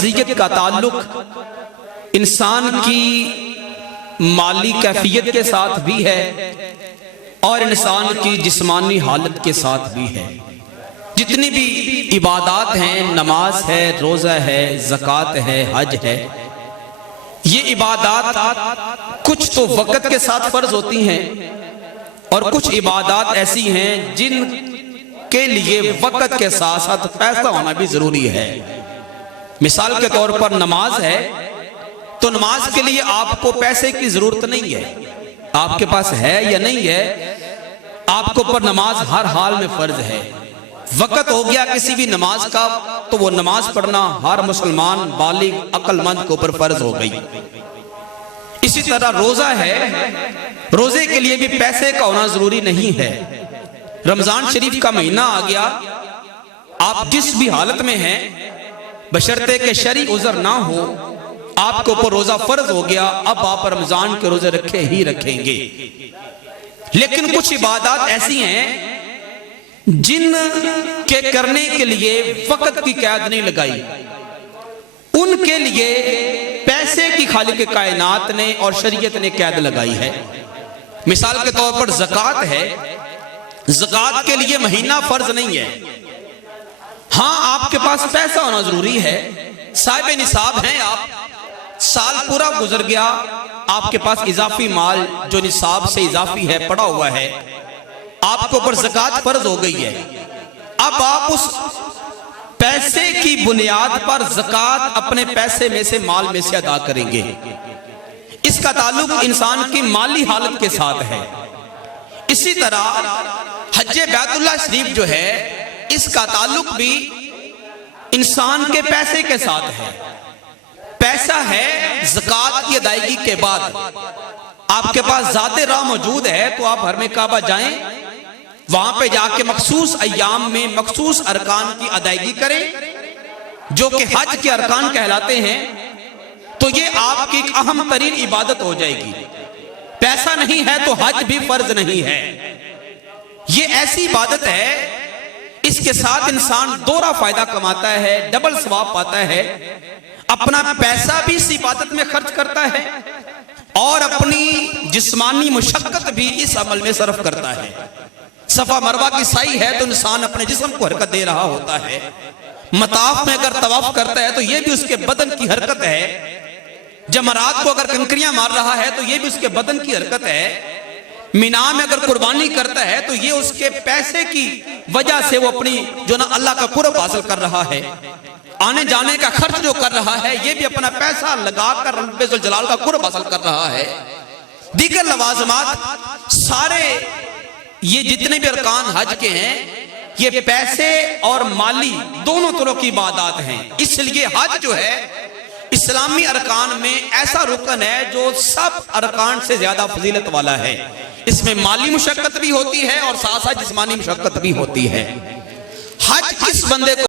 फर्जियत का ताल्लुक इंसान की माली कैफियत के साथ भी है और इंसान की जिस्मानी हालत के साथ भी है। जितनी भी इबादत हैं, नमाज है, रोज़ा है, ज़कात है, हज है, ये इबादत कुछ तो वक़्त के साथ फ़र्ज होती हैं और कुछ इबादत ऐसी हैं जिनके लिए वक़्त के साथ साथ पैसा होना भी ज़रूरी है। मिसाल के तौर पर नमाज है तो नमाज के लिए आपको पैसे की ज़रूरत नहीं है, आपके पास है या नहीं है, आपको पर नमाज हर हाल में फ़र्ज है। वक़्त हो गया किसी भी नमाज का तो वो नमाज पढ़ना हर मुसलमान बालिग अक्लमंद के ऊपर फर्ज हो गई। इसी तरह रोजा है, रोजे के लिए भी पैसे का होना जरूरी नहीं है। रमजान शरीफ का महीना आ गया, आप जिस भी हालत में हैं बशर्ते के शरई उज़र ना हो, आपके ऊपर रोजा फर्ज हो गया, अब आप रमजान के रोजे रखे ही रखेंगे। लेकिन कुछ इबादत ऐसी हैं जिन के करने के लिए वक़्त की कैद नहीं लगाई, उनके लिए पैसे की खालिक कायनात ने और शरीयत ने कैद लगाई है। मिसाल के तौर पर ज़कात है, ज़कात के लिए महीना फर्ज नहीं है, हाँ आपके पास पैसा होना जरूरी है, साहिब निसाब हैं आप, साल पूरा गुजर गया, आपके पास इजाफी माल जो निसाब से इजाफी है पड़ा हुआ है, आपके ऊपर ज़कात फर्ज हो गई है। अब आप उस पैसे की बुनियाद पर ज़कात अपने पैसे में से, माल में से अदा करेंगे। इसका ताल्लुक इंसान की माली हालत के साथ है। इसी तरह हज्जे बैतुल्लाह शरीफ जो है, इसका ताल्लुक भी इंसान के पैसे के साथ है। पैसा है, ज़कात की अदायगी के बाद आपके पास ज़ाते राह मौजूद है तो आप हर में काबा जाएं, वहां पे जाके मखसूस अय्याम में मखसूस अरकान की अदायगी करें जो कि हज के अरकान कहलाते हैं, तो ये आपकी एक अहम तरीन इबादत हो जाएगी। पैसा नहीं है तो हज भी फर्ज नहीं है। ये ऐसी इबादत है, इसके साथ इंसान दोहरा फायदा कमाता है, डबल सवाब पाता है, अपना पैसा भी इस इबादत में खर्च करता है और अपनी जिस्मानी मुशक्कत भी इस अमल में सर्फ करता है। सफा मरवा की साई है तो इंसान अपने जिस्म को हरकत दे रहा होता है, मताफ में अगर तवाफ करता है तो ये भी उसके बदन की हरकत है, जमरात को अगर कंकरियां मार रहा है तो ये भी उसके बदन की हरकत है, मीना में अगर कुर्बानी करता है तो ये उसके पैसे की वजह से वो अपनी जो ना अल्लाह का कुर्ब हासिल कर रहा है, आने जाने का खर्च जो कर रहा है ये भी अपना पैसा लगाकर रब्बे जुल जलाल का कुर्ब हासिल कर रहा है। दीगर लवाज़िमात सारे ये जितने भी अरकान हज के हैं ये पैसे और माली दोनों तरह की इबादत हैं। इसलिए हज जो है इस्लामी अरकान में ऐसा रुकन है जो सब अरकान से ज्यादा फजीलत वाला है। इसमें माली मुशक्कत भी होती है और साथ साथ जिस्मानी मुशक्कत भी होती है। हज किस बंदे को